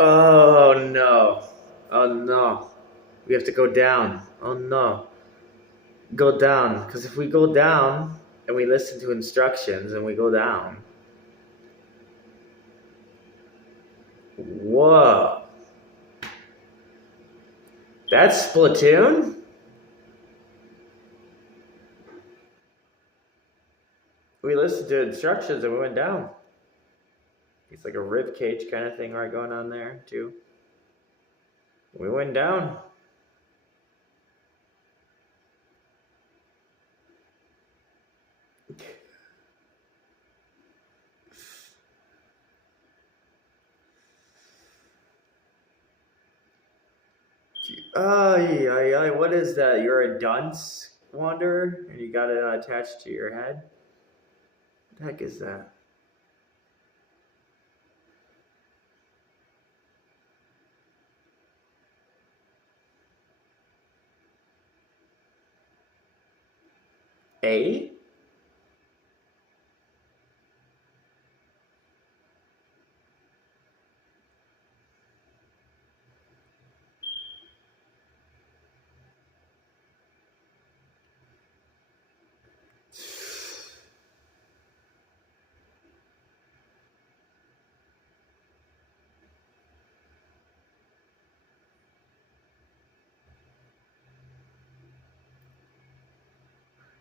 Oh no. Oh no. We have to go down. Oh no. Go down. Because if we go down and we listen to instructions and we go down. Whoa. That's Splatoon? We listened to instructions and we went down. It's like a rib cage kind of thing right going on there too. We went down. What is that? You're a dunce wanderer and you got it attached to your head? What the heck is that? A?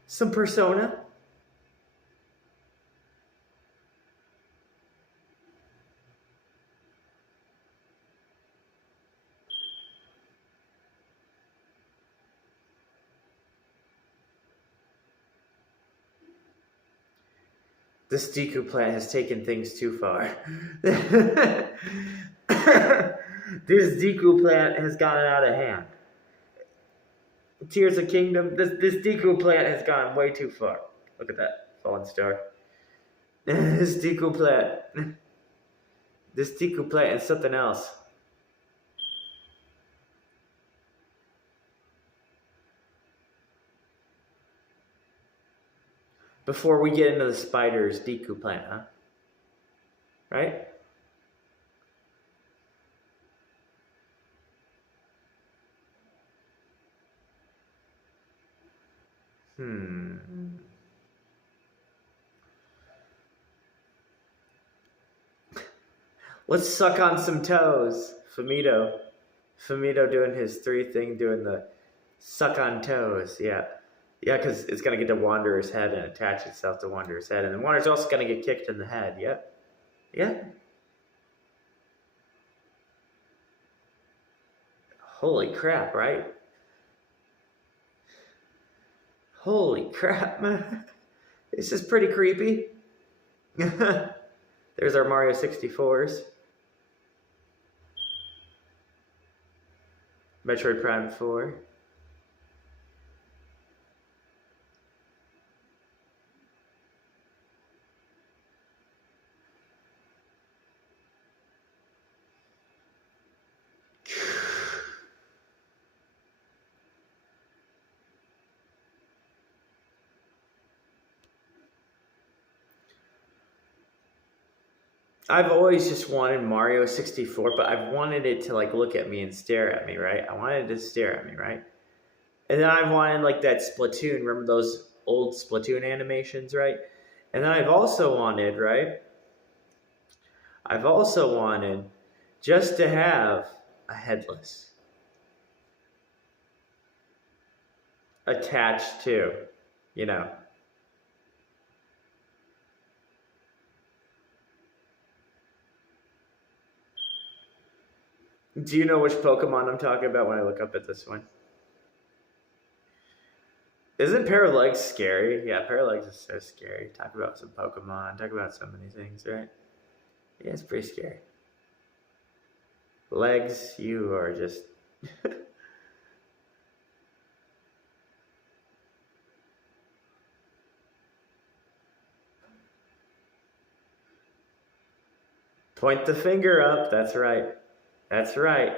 Some persona? This Deku plant has taken things too far. This Deku plant has gotten out of hand. Tears of Kingdom, this Deku plant has gone way too far. Look at that fallen star. This Deku plant. This Deku plant is something else. Before we get into the spiders, Deku plant, huh? Right? Let's suck on some toes. Fumito doing his 3 thing, doing the suck on toes. Yeah. Yeah, because it's going to get to Wanderer's head and attach itself to Wanderer's head. And then Wanderer's also going to get kicked in the head. Yep. Yeah. Holy crap, right? Holy crap, man. This is pretty creepy. There's our Mario 64s. Metroid Prime 4. I've always just wanted Mario 64, but I've wanted it to like look at me and stare at me, right? I wanted it to stare at me, right? And then I wanted like that Splatoon. Remember those old Splatoon animations, right? And then I've also wanted, right? I've also wanted just to have a headless attached to, you know. Do you know which Pokemon I'm talking about when I look up at this one? Isn't Paralegs scary? Yeah, Paralegs is so scary. Talk about some Pokemon. Talk about so many things, right? Yeah, it's pretty scary. Legs, you are just... Point the finger up. That's right. That's right.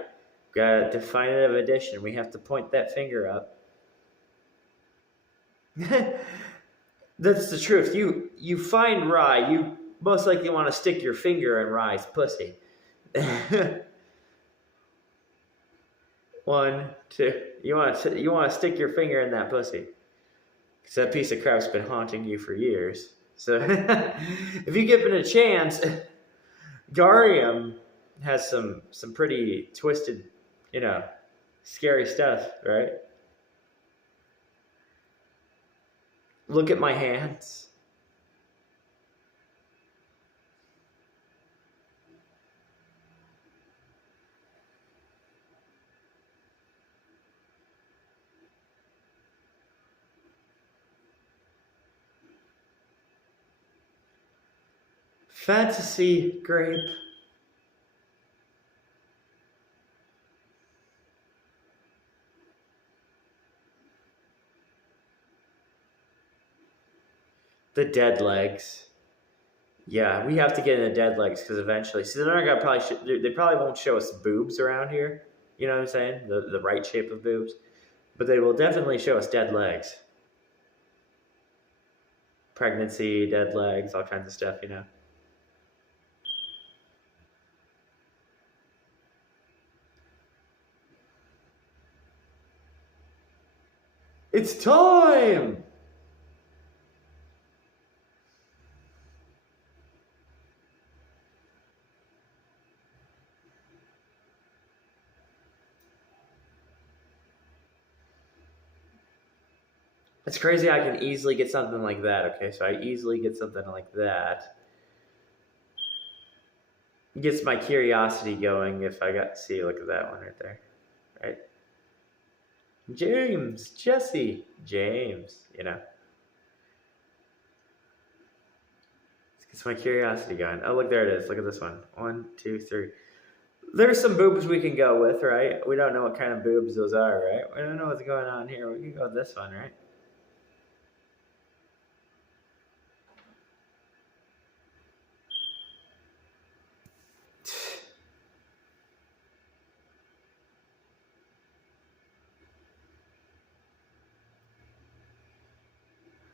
Got a definitive edition. We have to point that finger up. That's the truth. You find Rai, you most likely want to stick your finger in Rai's pussy. 1, 2. You want to stick your finger in that pussy. Because that piece of crap's been haunting you for years. So if you give it a chance, Garium has some pretty twisted, scary stuff, right? Look at my hands. Fantasy grape. The dead legs. Yeah, we have to get in the dead legs because eventually, see, they're not gonna probably they probably won't show us boobs around here. You know what I'm saying? The right shape of boobs, but they will definitely show us dead legs, pregnancy, dead legs, all kinds of stuff. It's time. It's crazy. I can easily get something like that. Okay, so I easily get something like that. Gets my curiosity going if I got to see. Look at that one right there, right? James, Jesse, James. Gets my curiosity going. Oh, look, there it is. Look at this one. 1, 2, 3. There's some boobs we can go with, right? We don't know what kind of boobs those are, right? We don't know what's going on here. We can go with this one, right?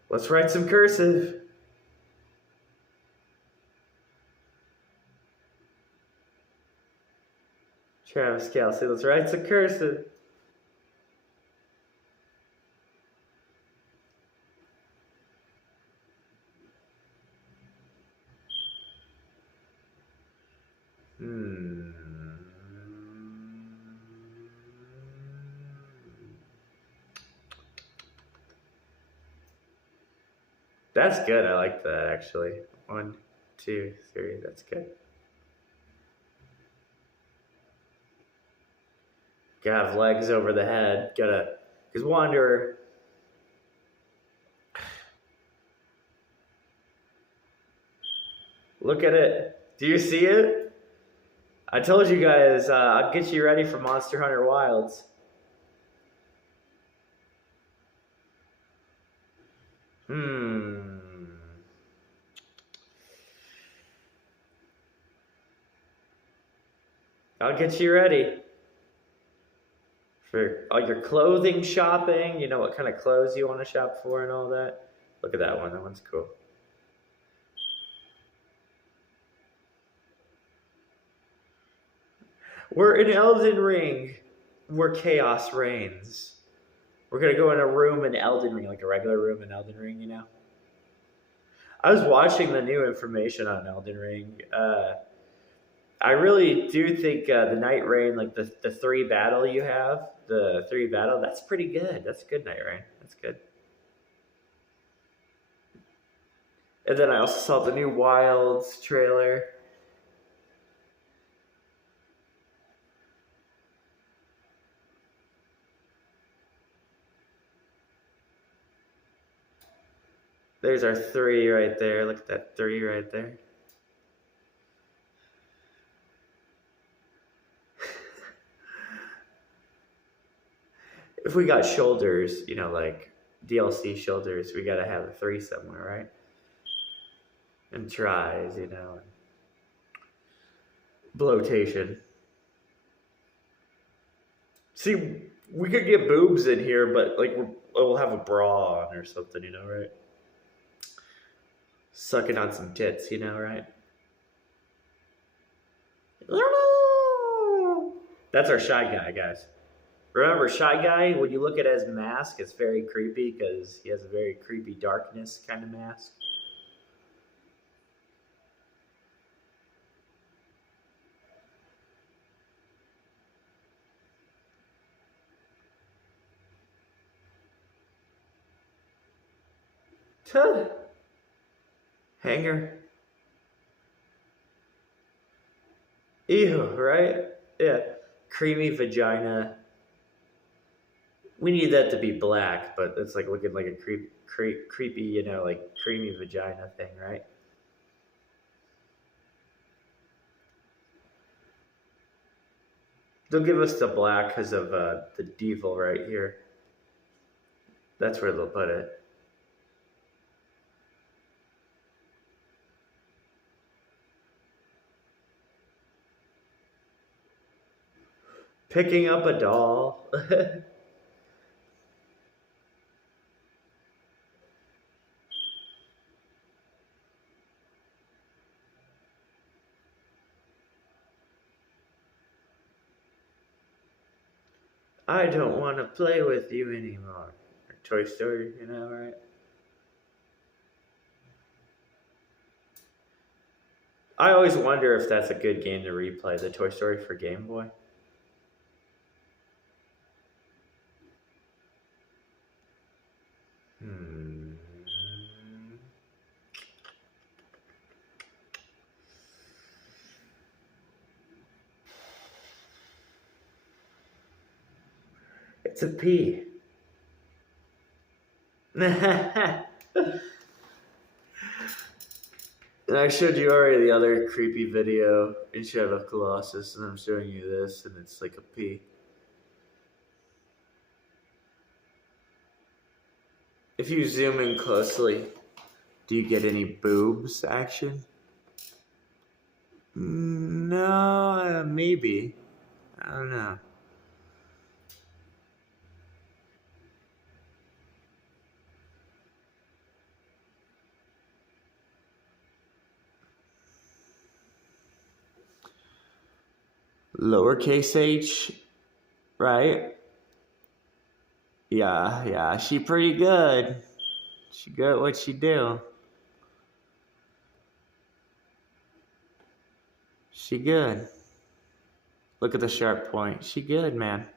Let's write some cursive. Travis Kelce, let's write some cursive. That's good. I like that, actually. 1, 2, 3. That's good. Gotta have legs over the head. Because Wanderer. Look at it. Do you see it? I told you guys, I'll get you ready for Monster Hunter Wilds. I'll get you ready for all your clothing shopping. You know what kind of clothes you want to shop for and all that. Look at that one. That one's cool. We're in Elden Ring, where chaos reigns. We're going to go in a room in Elden Ring, like a regular room in Elden Ring, I was watching the new information on Elden Ring. I really do think the Night Rain, like the 3 battle you have, that's pretty good. That's good, Night Rain. That's good. And then I also saw the new Wilds trailer. There's our 3 right there. Look at that 3 right there. If we got shoulders, like DLC shoulders, we gotta have a 3 somewhere, right? And tries, and bloatation. See, we could get boobs in here, but like we'll have a bra on or something, right? Sucking on some tits, right? That's our Shy Guy, guys. Remember, Shy Guy, when you look at his mask, it's very creepy because he has a very creepy darkness kind of mask. Hanger. Ew, right? Yeah. Creamy vagina. We need that to be black, but it's like looking like a creepy, like creamy vagina thing, right? They'll give us the black because of the devil right here. That's where they'll put it. Picking up a doll. I don't want to play with you anymore. Toy Story, right? I always wonder if that's a good game to replay, the Toy Story for Game Boy. It's a P. And I showed you already the other creepy video in Shadow of Colossus, and I'm showing you this, and it's like a P. If you zoom in closely, do you get any boobs action? No, maybe. I don't know. Lowercase h, right? Yeah, she pretty good. She good at what she do. She good. Look at the sharp point. She good, man.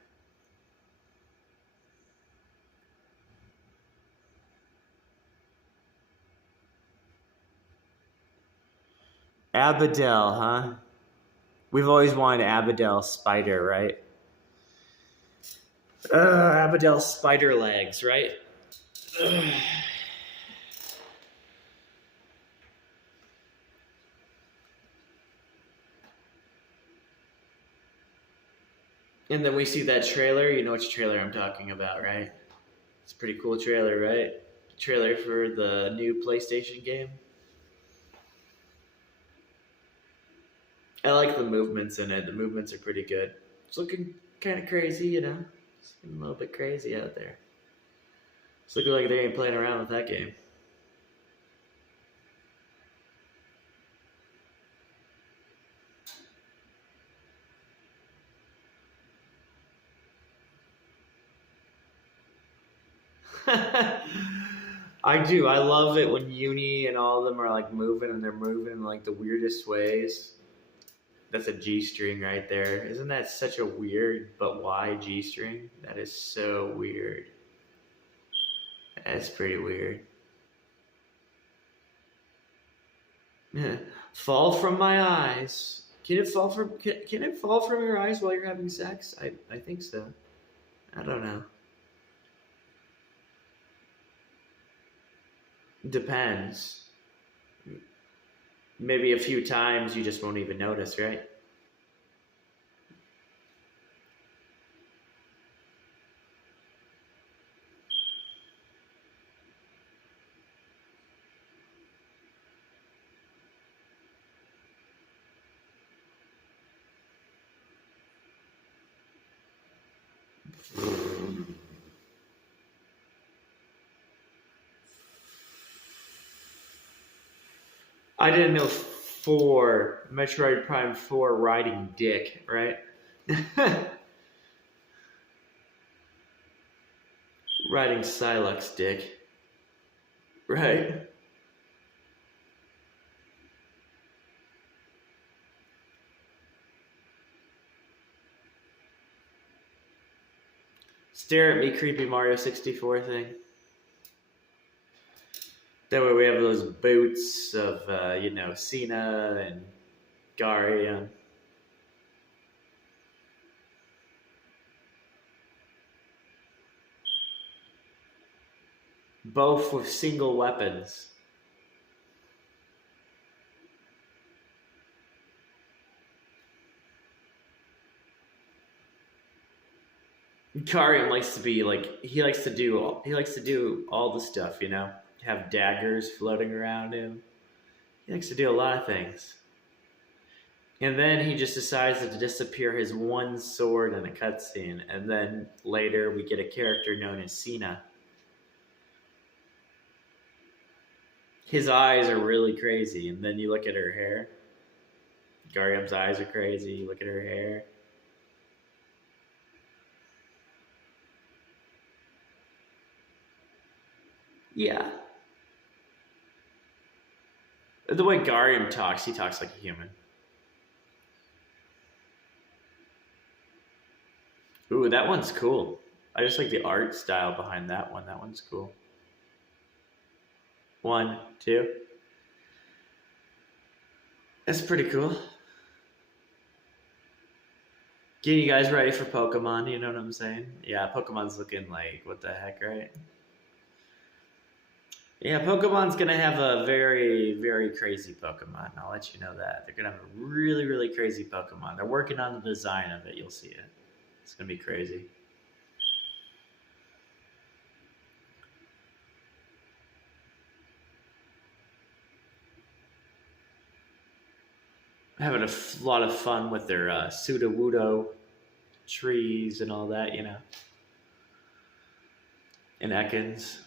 Abadel, huh? We've always wanted Abadel spider, right? Abadel spider legs, right? And then we see that trailer. You know which trailer I'm talking about, right? It's a pretty cool trailer, right? Trailer for the new PlayStation game. I like the movements in it. The movements are pretty good. It's looking kind of crazy, It's looking a little bit crazy out there. It's looking like they ain't playing around with that game. I do. I love it when Uni and all of them are like moving, and they're moving in like the weirdest ways. That's a G string right there. Isn't that such a weird but why G string? That is so weird. That's pretty weird. Fall from my eyes. Can it fall from your eyes while you're having sex? I think so. I don't know. Depends. Maybe a few times you just won't even notice, right? I didn't know Metroid Prime 4 riding dick, right? Riding Psylocke's dick. Right? Stare at me, creepy Mario 64 thing. That way we have those boots of, Cena and Gary. Both with single weapons. Karim likes to be like he likes to do all the stuff, have daggers floating around him. He likes to do a lot of things. And then he just decides to disappear his one sword in a cutscene, and then later we get a character known as Cena. His eyes are really crazy, and then you look at her hair. Gariam's eyes are crazy. You look at her hair. Yeah. The way Gariam talks, he talks like a human. Ooh, that one's cool. I just like the art style behind that one. That one's cool. 1, 2. That's pretty cool. Getting you guys ready for Pokemon, you know what I'm saying? Yeah, Pokemon's looking like, what the heck, right? Yeah, Pokemon's going to have a very, very crazy Pokemon. I'll let you know that. They're going to have a really, really crazy Pokemon. They're working on the design of it. You'll see it. It's going to be crazy. Having a lot of fun with their Sudowoodo trees and all that, and Ekans.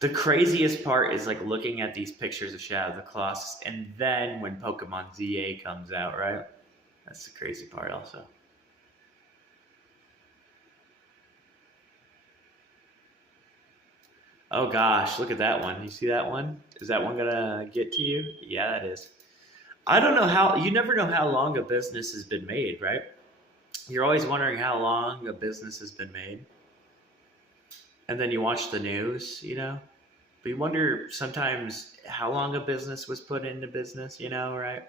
The craziest part is like looking at these pictures of Shadow of the Colossus, and then when Pokemon ZA comes out, right? That's the crazy part also. Oh gosh, look at that one. You see that one? Is that one gonna get to you? Yeah, it is. I don't know how, you never know how long a business has been made, right? You're always wondering how long a business has been made. And then you watch the news, But you wonder sometimes how long a business was put into business, right?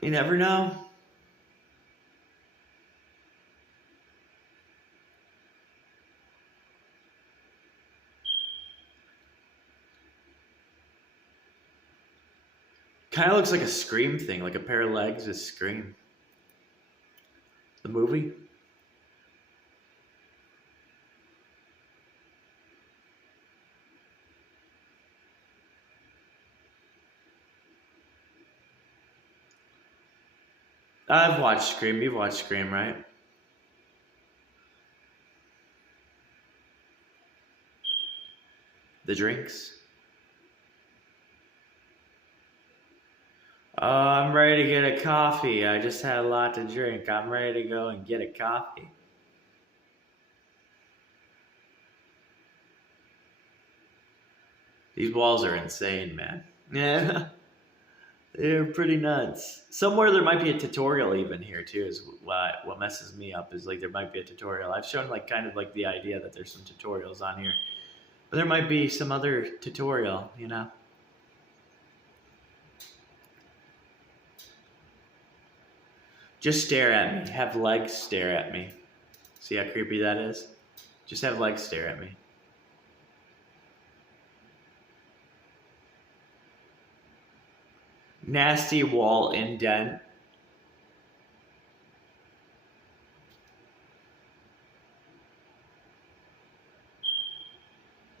You never know. Kind of looks like a Scream thing, like a pair of legs is Scream. The movie. I've watched Scream. You've watched Scream, right? The drinks. Oh, I'm ready to get a coffee. I just had a lot to drink. I'm ready to go and get a coffee. These walls are insane, man. Yeah. They're pretty nuts. Somewhere there might be a tutorial even here too. Is what messes me up is like there might be a tutorial. I've shown like kind of like the idea that there's some tutorials on here, but there might be some other tutorial. Just stare at me. Have legs stare at me. See how creepy that is? Just have legs stare at me. Nasty wall indent.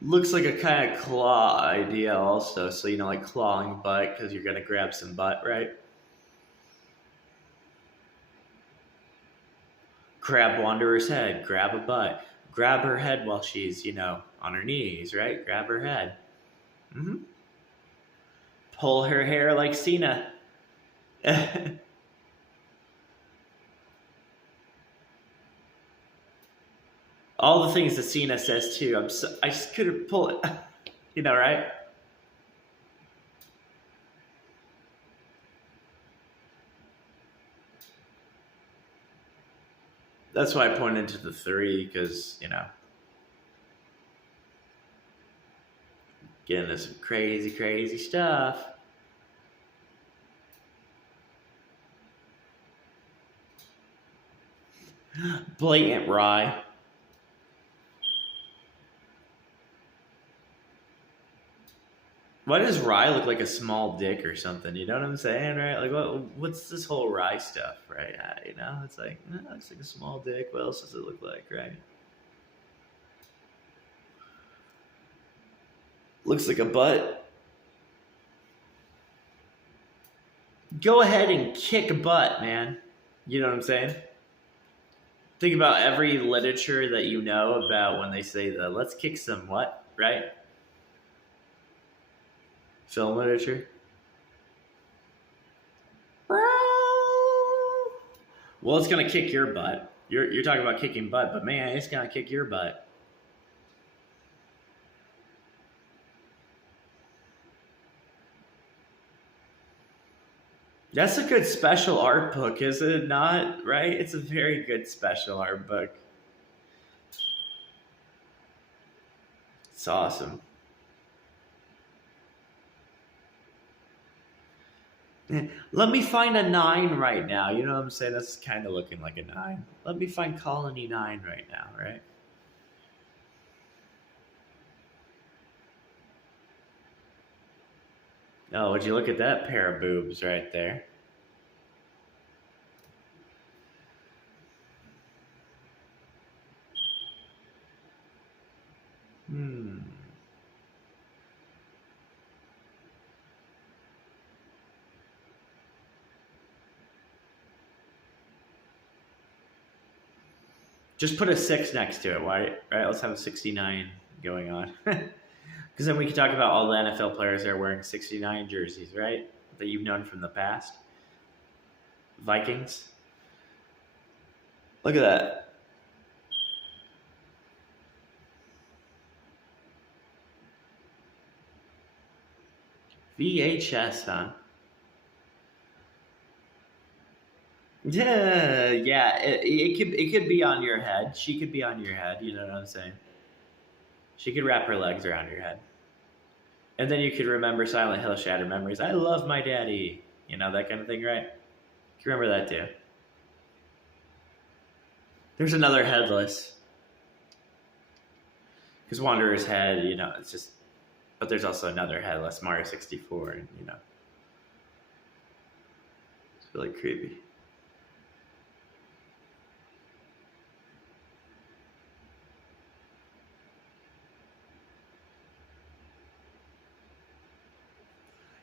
Looks like a kind of claw idea also. So, like clawing butt because you're going to grab some butt, right? Grab Wanderer's head, grab a butt, grab her head while she's, on her knees, right? Grab her head. Mm-hmm. Pull her hair like Cena. All the things that Cena says too. I just couldn't pull it. Right? That's why I pointed to the 3 because getting into some crazy, crazy stuff. Blatant rye. Why does Rye look like a small dick or something? You know what I'm saying, right? Like, what's this whole Rye stuff, right? It's like, it looks like a small dick. What else does it look like, right? Looks like a butt. Go ahead and kick butt, man. You know what I'm saying? Think about every literature that you know about when they say that. Let's kick some what, right? Film literature. Well, it's gonna kick your butt. You're talking about kicking butt, but man, it's gonna kick your butt. That's a good special art book, is it not? Right? It's a very good special art book. It's awesome. Let me find a 9 right now. You know what I'm saying? That's kind of looking like a 9. Let me find Colony 9 right now, right? Oh, would you look at that pair of boobs right there? Just put a 6 next to it, right? Let's have a 69 going on. Because then we can talk about all the NFL players that are wearing 69 jerseys, right? That you've known from the past. Vikings. Look at that. VHS, huh? Yeah. It could be on your head. She could be on your head. You know what I'm saying? She could wrap her legs around your head, and then you could remember Silent Hill: Shattered Memories. I love my daddy. That kind of thing, right? You remember that too? There's another headless. Because Wanderer's head, it's just. But there's also another headless Mario 64, and it's really creepy.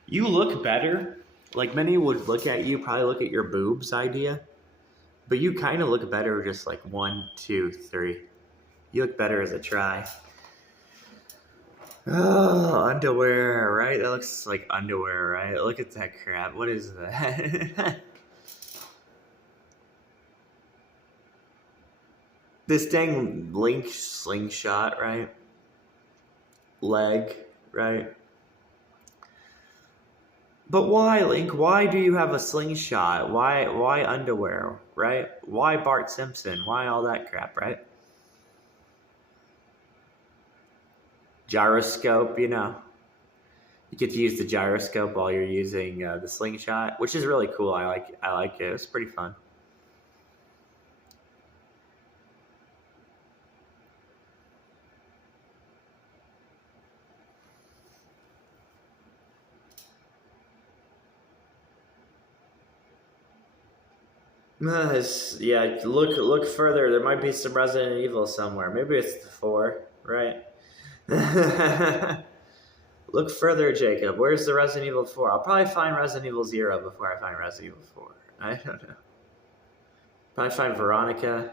You look better. Like many would look at you, probably look at your boobs idea. But you kind of look better just like 1, 2, 3. You look better as a try. Oh, underwear, right? That looks like underwear, right? Look at that crap. What is that? This dang Link slingshot, right? Leg, right? But why, Link? Why do you have a slingshot? Why underwear, right? Why Bart Simpson? Why all that crap, right? Gyroscope, you get to use the gyroscope while you're using the slingshot, which is really cool. I like it. It's pretty fun. Yeah, look further. There might be some Resident Evil somewhere. Maybe it's the 4, right? Look further, Jacob. Where's the Resident Evil 4? I'll probably find Resident Evil 0 before I find Resident Evil 4. I don't know. Probably find Veronica.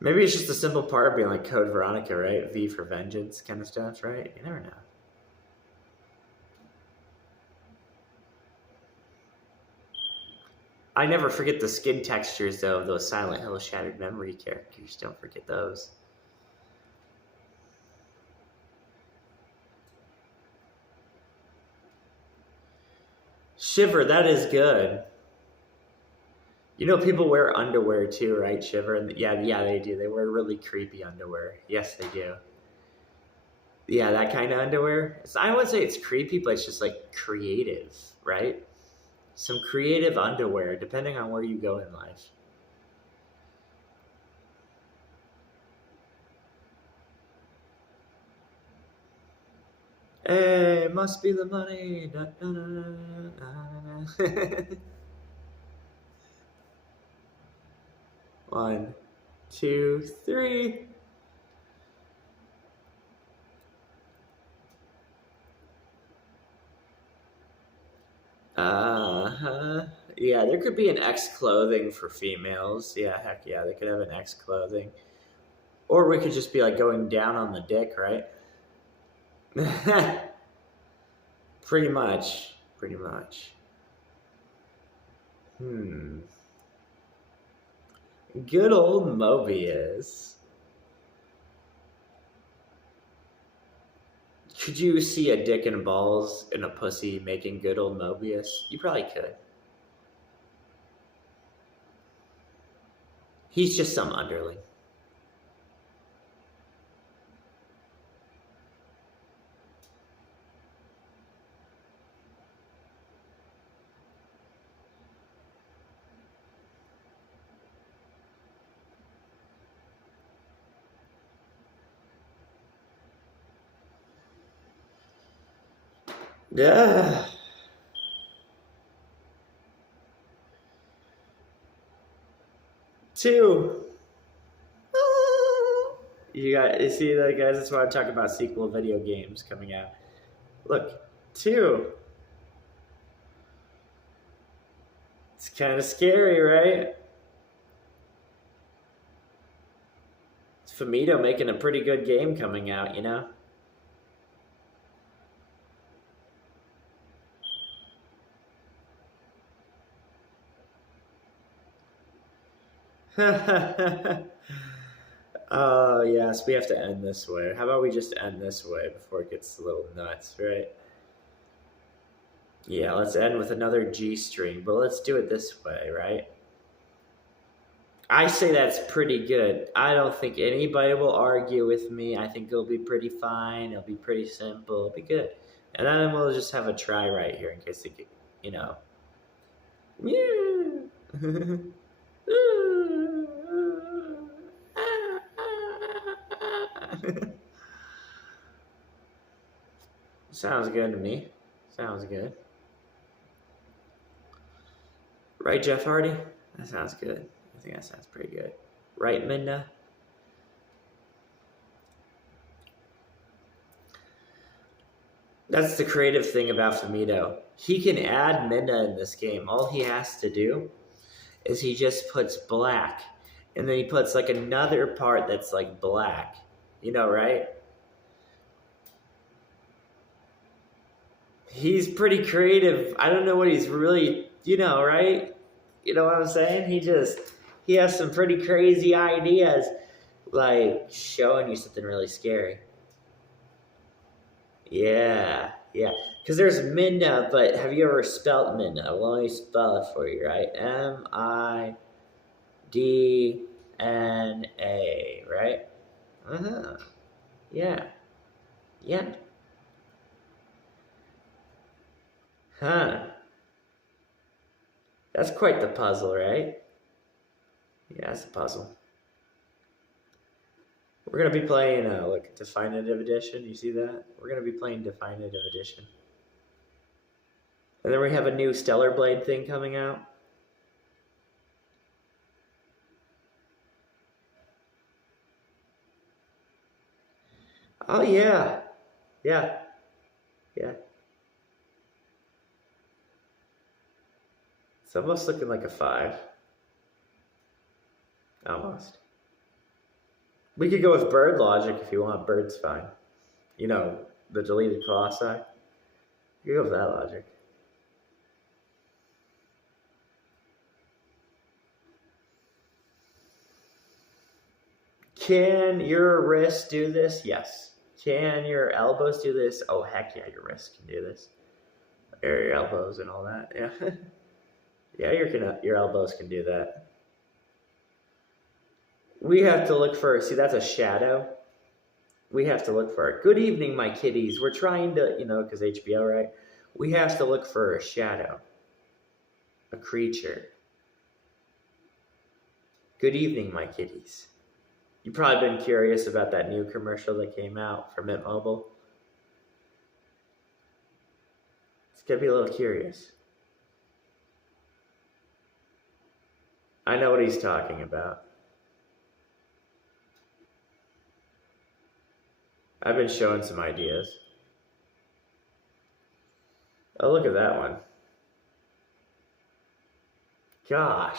Maybe it's just the simple part of being like Code Veronica, right? V for vengeance kind of stuff, right? You never know. I never forget the skin textures, though, of those Silent Hill Shattered Memory characters. Don't forget those. Shiver, that is good. You know, people wear underwear too, right, Shiver? And yeah, they do. They wear really creepy underwear. Yes, they do. Yeah, that kind of underwear. I wouldn't say it's creepy, but it's just like creative, right? Some creative underwear, depending on where you go in life. Hey, must be the money. Da, da, da, da. 1, 2, 3. Yeah, there could be an X clothing for females. Yeah, heck yeah, they could have an X clothing. Or we could just be like going down on the dick, right? Pretty much. Pretty much. Good old Mobius. Could you see a dick and balls and a pussy making good old Mobius? You probably could. He's just some underling. Yeah. Two. You see that, guys? That's why I'm talking about sequel video games coming out. Look, 2. It's kind of scary, right? It's Famitsu making a pretty good game coming out, you know? Oh, yes, we have to end this way. How about we just end this way before it gets a little nuts, right? Yeah, let's end with another G string, but let's do it this way, right? I say that's pretty good. I don't think anybody will argue with me. I think it'll be pretty fine. It'll be pretty simple. It'll be good. And then we'll just have a try right here in case they get, you know. Sounds good to me. Sounds good. Right, Jeff Hardy? That sounds good. I think that sounds pretty good. Right, Minna? That's the creative thing about Famitsu. He can add Minna in this game. All he has to do is he just puts black. And then he puts like another part that's like black. You know, right? He's pretty creative. I don't know what he's really, you know, right? You know what I'm saying? He has some pretty crazy ideas, like showing you something really scary. Yeah. Because there's Minna, but have you ever spelled Minna? Well, let me spell it for you, right? Midna, right? Yeah. Huh. That's quite the puzzle, right? Yeah, it's a puzzle. We're going to be playing, look, Definitive Edition. You see that? We're going to be playing Definitive Edition. And then we have a new Stellar Blade thing coming out. Oh yeah. Yeah. Yeah. It's almost looking like a 5. Almost. We could go with bird logic if you want. Bird's fine. You know, the deleted colossi. You could go with that logic. Can your wrist do this? Yes. Can your elbows do this? Oh, heck yeah, your wrist can do this. Or your elbows and all that. Yeah. Yeah, your elbows can do that. We have to look for, see, that's a shadow. We have to look for it. Good evening, my kitties. We're trying to, because HBO, right? We have to look for a shadow, a creature. Good evening, my kitties. You've probably been curious about that new commercial that came out from Mint Mobile. It's going to be a little curious. I know what he's talking about. I've been showing some ideas. Oh, look at that one. Gosh.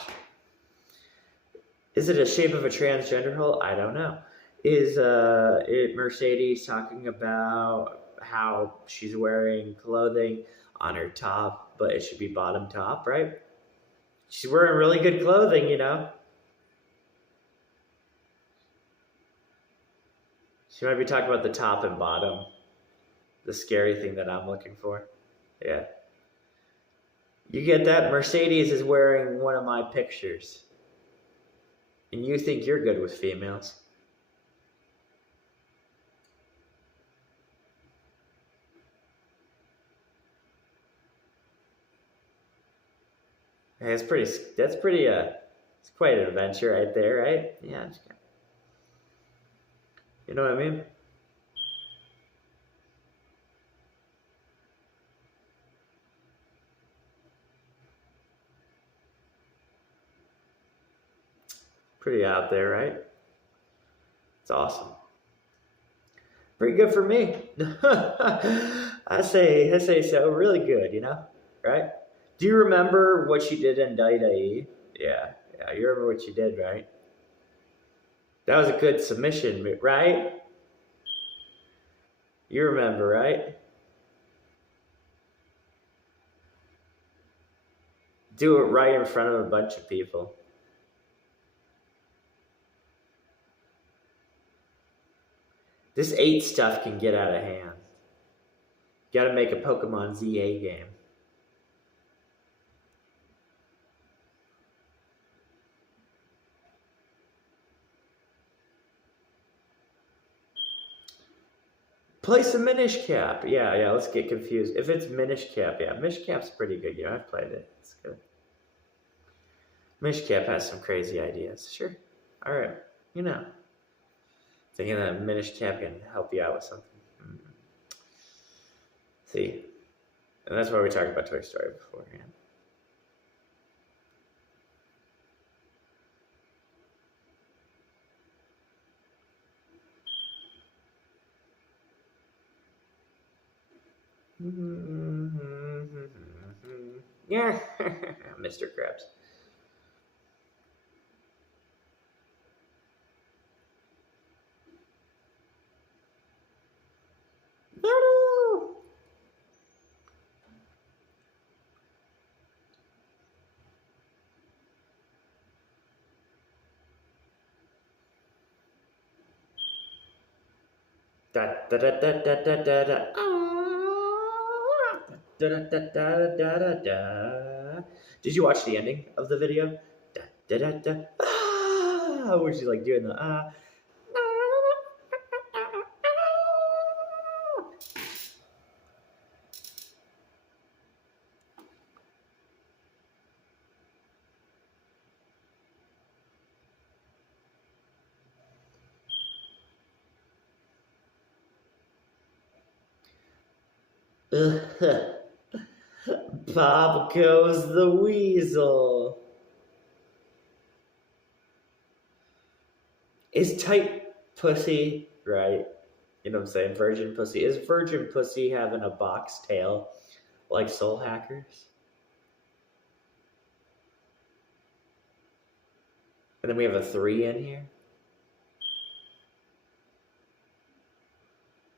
Is it a shape of a transgender hole? I don't know. Is it Mercedes talking about how she's wearing clothing on her top, but it should be bottom top, right? She's wearing really good clothing, She might be talking about the top and bottom. The scary thing that I'm looking for. Yeah. You get that? Mercedes is wearing one of my pictures. And you think you're good with females. Hey, it's quite an adventure right there, right? Yeah. You know what I mean? Pretty out there, right? It's awesome. Pretty good for me. I say so. Really good, right? Do you remember what you did in Dai? Yeah, you remember what you did, right? That was a good submission, right? You remember, right? Do it right in front of a bunch of people. This 8 stuff can get out of hand. You gotta make a Pokemon ZA game. Play some Minish Cap. Yeah, let's get confused. If it's Minish Cap, yeah, Minish Cap's pretty good. Yeah, I've played it. It's good. Minish Cap has some crazy ideas. Sure. Alright. Thinking that Minish Cap can help you out with something. See? And that's why we talked about Toy Story beforehand. Yeah, Mr. Krabs. Da da da da da da da da. Da da da da da da da. Did you watch the ending of the video? Da da da da. Ah, where she's like doing the ah. Pop goes the weasel. Is tight pussy right? You know what I'm saying? Virgin pussy. Is virgin pussy having a box tail like soul hackers? And then we have a 3 in here.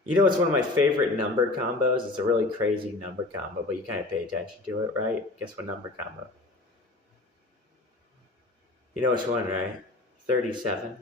You know what's one of my favorite number combos? It's a really crazy number combo, but you kind of pay attention to it, right? Guess what number combo? You know which one, right? 37.